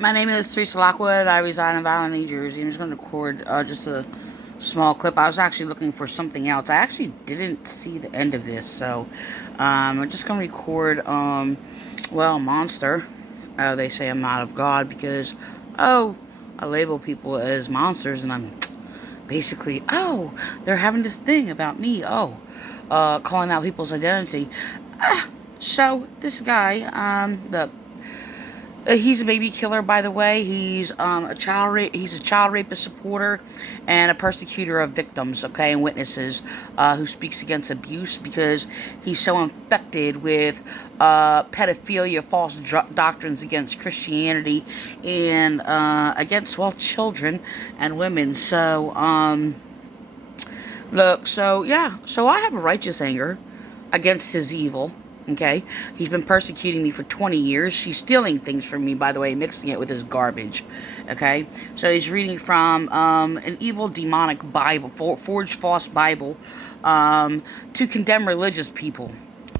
My name is Teresa Lockwood. I reside in Violin, New Jersey. I'm just going to record just a small clip. I was actually looking for something else. I actually didn't see the end of this, so I'm just going to record, monster. They say I'm not of God because, I label people as monsters, and I'm basically, they're having this thing about me, calling out people's identity. So, this guy, he's a baby killer, by the way. He's a child rapist supporter and a persecutor of victims, okay, and witnesses who speaks against abuse because he's so infected with pedophilia, false doctrines against Christianity and against, children and women. So, look, so I have a righteous anger against his evil. Okay, he's been persecuting me for 20 years. He's stealing things from me, by the way, mixing it with his garbage. Okay, so he's reading from an evil, demonic Bible, forged false Bible, to condemn religious people.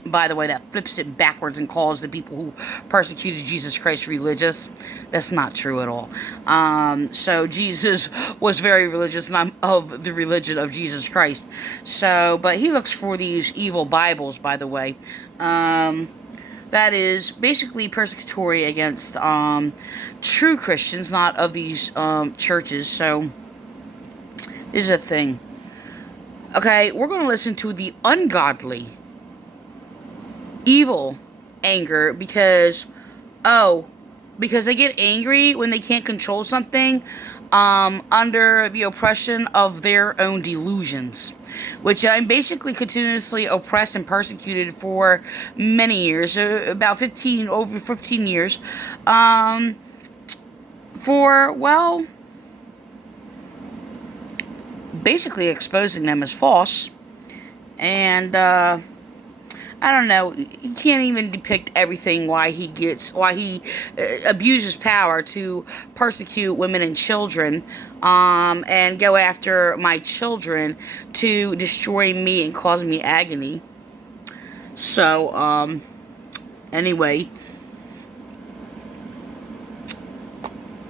By the way, that flips it backwards and calls the people who persecuted Jesus Christ religious. That's not true at all. So Jesus was very religious, and I'm of the religion of Jesus Christ. So, but he looks for these evil Bibles, by the way. That is basically persecutory against true Christians, not of these churches. So, here's the thing. Okay, we're going to listen to the ungodly evil anger because they get angry when they can't control something under the oppression of their own delusions, which I'm basically continuously oppressed and persecuted for many years, over 15 years, for basically exposing them as false. And I don't know, he can't even depict everything why he abuses power to persecute women and children, and go after my children to destroy me and cause me agony. So, anyway.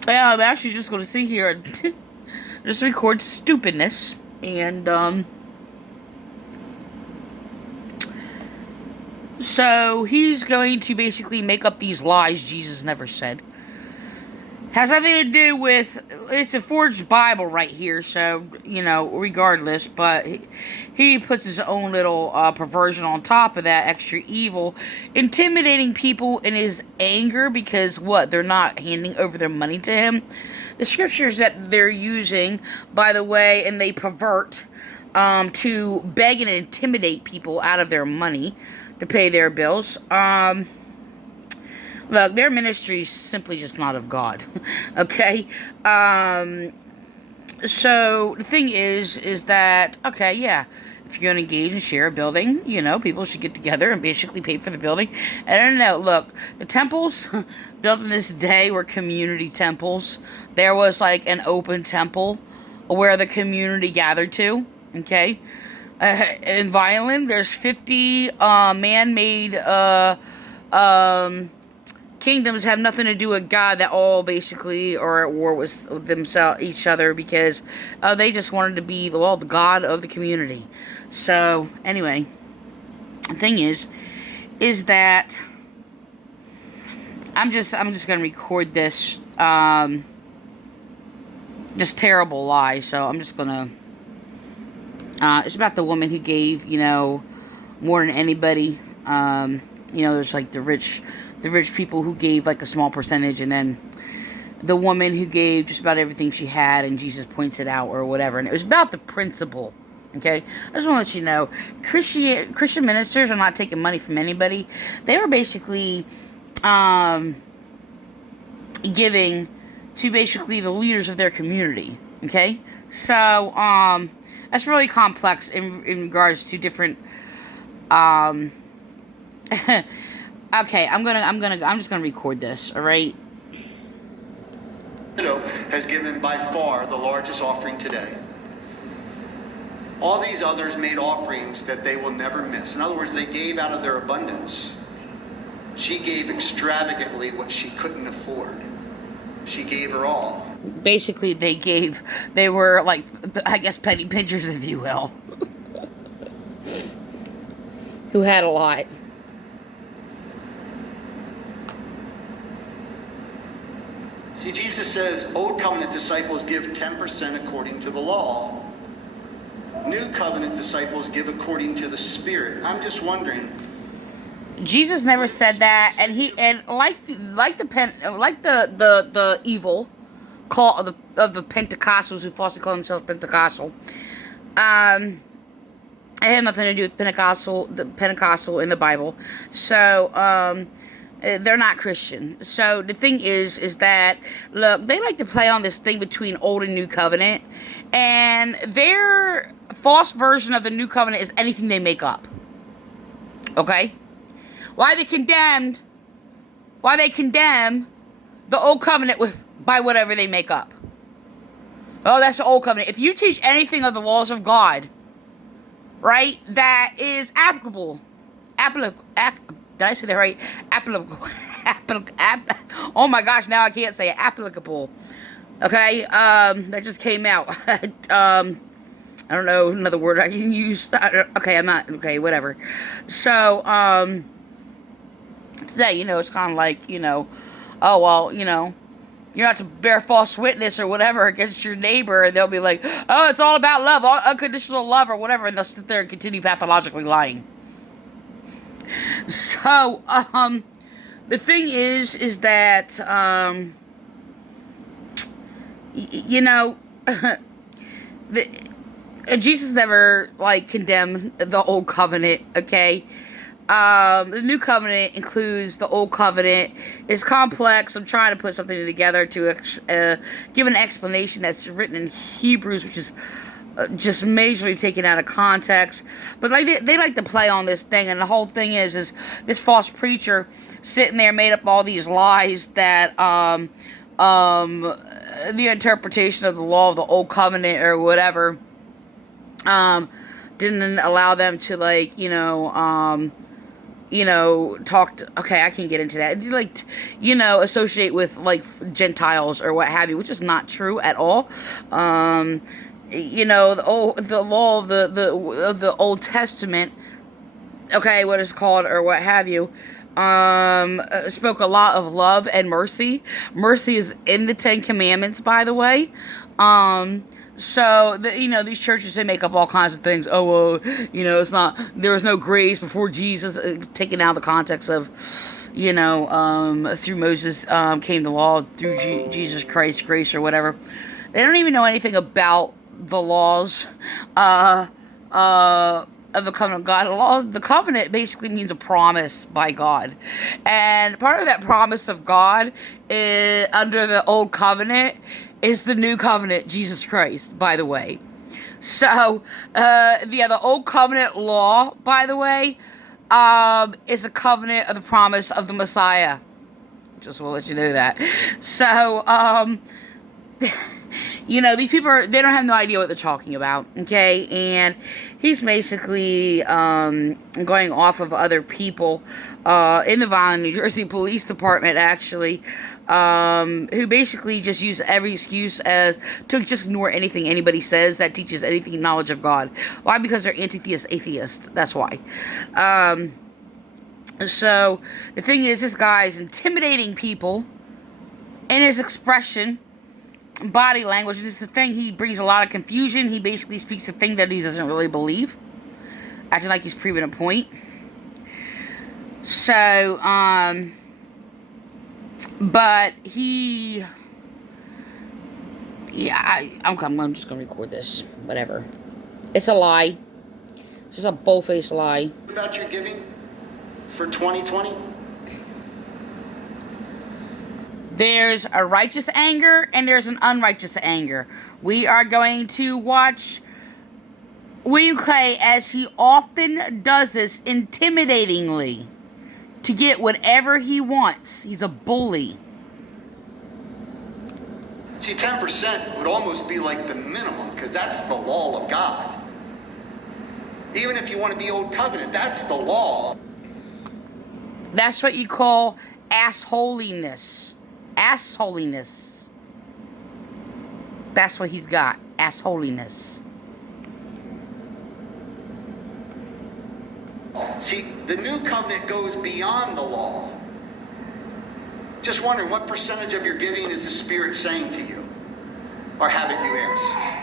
Yeah, I'm actually just going to sit here and just record stupidness, and, so, he's going to basically make up these lies Jesus never said. Has nothing to do with, it's a forged Bible right here, so, regardless, but he puts his own little perversion on top of that, extra evil, intimidating people in his anger because, they're not handing over their money to him. The scriptures that they're using, by the way, and they pervert to beg and intimidate people out of their money to pay their bills. Look, their ministry is simply just not of God. Okay? So, the thing is that, okay, yeah, if you're going to engage and share a building, people should get together and basically pay for the building. I don't know, look, the temples built in this day were community temples. There was, like, an open temple where the community gathered to, okay? In Violin, there's 50 man-made kingdoms have nothing to do with God that all basically are at war with each other because they just wanted to be the God of the community. So anyway, the thing is that I'm just gonna record this just terrible lie. So I'm just gonna. It's about the woman who gave, more than anybody. There's like the rich people who gave like a small percentage, and then the woman who gave just about everything she had, and Jesus points it out or whatever. And it was about the principle. Okay, I just want to let you know, Christian ministers are not taking money from anybody. They were basically giving to basically the leaders of their community. Okay, so that's really complex in regards to different. Okay, I'm just gonna record this. All right. Has given by far the largest offering today. All these others made offerings that they will never miss. In other words, they gave out of their abundance. She gave extravagantly what she couldn't afford. She gave her all. Basically, they were like, I guess, penny pinchers, if you will, who had a lot. See, Jesus says, Old Covenant disciples give 10% according to the law. New Covenant disciples give according to the Spirit. I'm just wondering. Jesus never said that, and the evil call of the Pentecostals who falsely call themselves Pentecostal. It had nothing to do with the Pentecostal in the Bible. So they're not Christian. So the thing is that, look, they like to play on this thing between Old and New Covenant, and their false version of the New Covenant is anything they make up. Okay? Why they condemn the Old Covenant by whatever they make up. Oh, that's the Old Covenant. If you teach anything of the laws of God, right, that is applicable. Did I say that right? Applicable. Oh my gosh, now I can't say it. Applicable. Okay, that just came out. I don't know another word I can use. Okay, I'm not. Okay, whatever. So, today, it's kind of like, oh, well, you're not to bear false witness or whatever against your neighbor, and they'll be like, oh, it's all about love, unconditional love or whatever, and they'll sit there and continue pathologically lying. So, the thing is that, Jesus never, condemned the Old Covenant, okay? The New Covenant includes the Old Covenant. It's complex. I'm trying to put something together to give an explanation that's written in Hebrews, which is just majorly taken out of context. But they like to play on this thing, and the whole thing is this false preacher sitting there made up all these lies that the interpretation of the law of the Old Covenant or whatever didn't allow them to okay, I can get into that. Associate with, Gentiles or what have you, which is not true at all. The law of the Old Testament, okay, what is called or what have you, spoke a lot of love and mercy. Mercy is in the 10 Commandments, by the way. So, these churches, they make up all kinds of things. Oh, well, it's not, there was no grace before Jesus, taken out of the context of, through Moses came the law, through Jesus Christ, grace or whatever. They don't even know anything about the laws of the covenant of God. The covenant basically means a promise by God. And part of that promise of God under the Old Covenant is the New Covenant, Jesus Christ, by the way. So, the Old Covenant law, by the way, is a covenant of the promise of the Messiah. Just will let you know that. So, these people they don't have no idea what they're talking about, okay? And he's basically going off of other people in the Violent, New Jersey Police Department, actually, who basically just use every excuse to just ignore anything anybody says that teaches anything knowledge of God. Why? Because they're anti-theist atheists. That's why. So, the thing is, this guy's intimidating people in his expression, body language. This is the thing. He brings a lot of confusion. He basically speaks a thing that he doesn't really believe, acting like he's proving a point. So, but he, yeah, I'm just gonna record this. Whatever. It's a lie. It's just a bull-faced lie. About your giving for 2020? There's a righteous anger and there's an unrighteous anger. We are going to watch William Clay as he often does this intimidatingly to get whatever he wants. He's a bully. See, 10% would almost be like the minimum, because that's the law of God. Even if you want to be Old Covenant, that's the law. That's what you call assholiness. Assholiness. That's what he's got. As holiness. See, the new covenant goes beyond the law. Just wondering, what percentage of your giving is the Spirit saying to you? Or haven't you asked?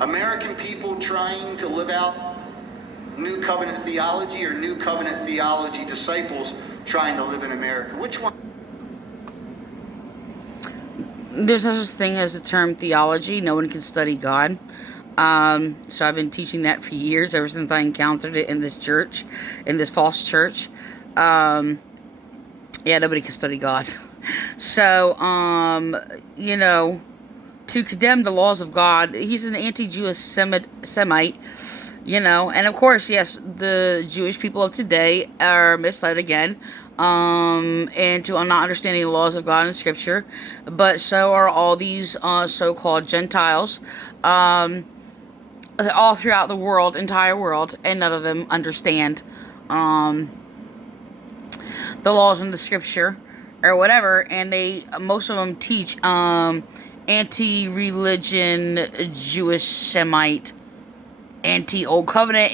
American people trying to live out New Covenant theology, or New Covenant theology disciples trying to live in America? Which one? There's no such thing as the term theology. No one can study God. So I've been teaching that for years, ever since I encountered it in this church, in this false church. Yeah, nobody can study God. So, you know, to condemn the laws of God, he's an anti-Jewish Semite, you know, and of course, yes, the Jewish people of today are misled again, into not understanding the laws of God in Scripture, but so are all these so-called Gentiles, all throughout the world, entire world, and none of them understand the laws in the Scripture or whatever, and most of them teach anti-religion, Jewish Semite, anti-Old Covenant,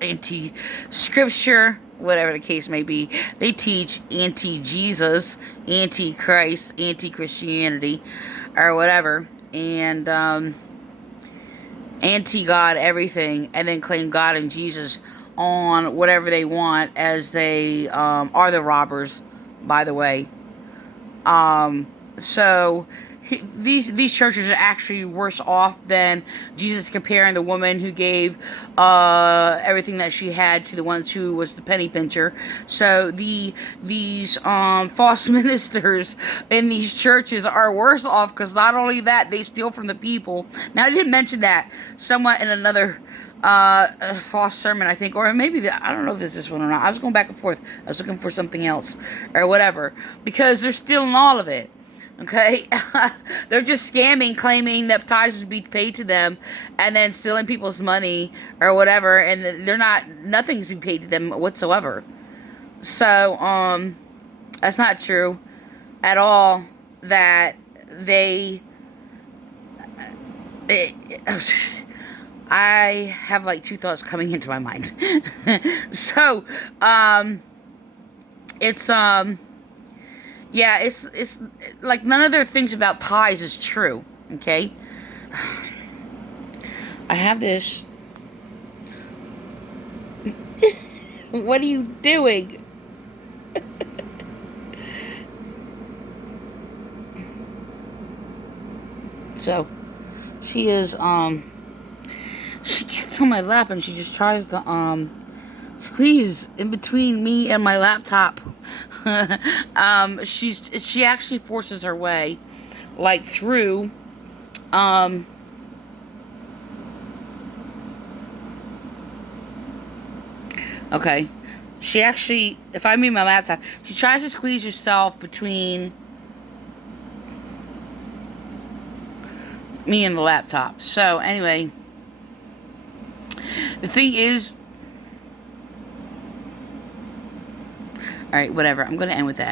anti-Scripture, whatever the case may be. They teach anti-Jesus, anti-Christ, anti-Christianity, or whatever, and anti-God everything, and then claim God and Jesus on whatever they want, as they are the robbers, by the way. So these churches are actually worse off than Jesus, comparing the woman who gave everything that she had to the ones who was the penny pincher. So these false ministers in these churches are worse off, because not only that, they steal from the people. Now, I didn't mention that somewhat in another false sermon, I think, or maybe I don't know if it's this one or not. I was going back and forth. I was looking for something else or whatever, because they're stealing all of it. Okay, they're just scamming, claiming that tithes is being paid to them, and then stealing people's money or whatever, and nothing's being paid to them whatsoever. So, that's not true at all. That I have like two thoughts coming into my mind. So, yeah, it's like none of their things about tithes is true, okay? I have this. What are you doing? So, she is, she gets on my lap and she just tries to, squeeze in between me and my laptop. She actually forces her way, like, through, okay, she actually, if I mean my laptop, she tries to squeeze herself between me and the laptop. So, anyway, the thing is, alright, whatever, I'm gonna end with that.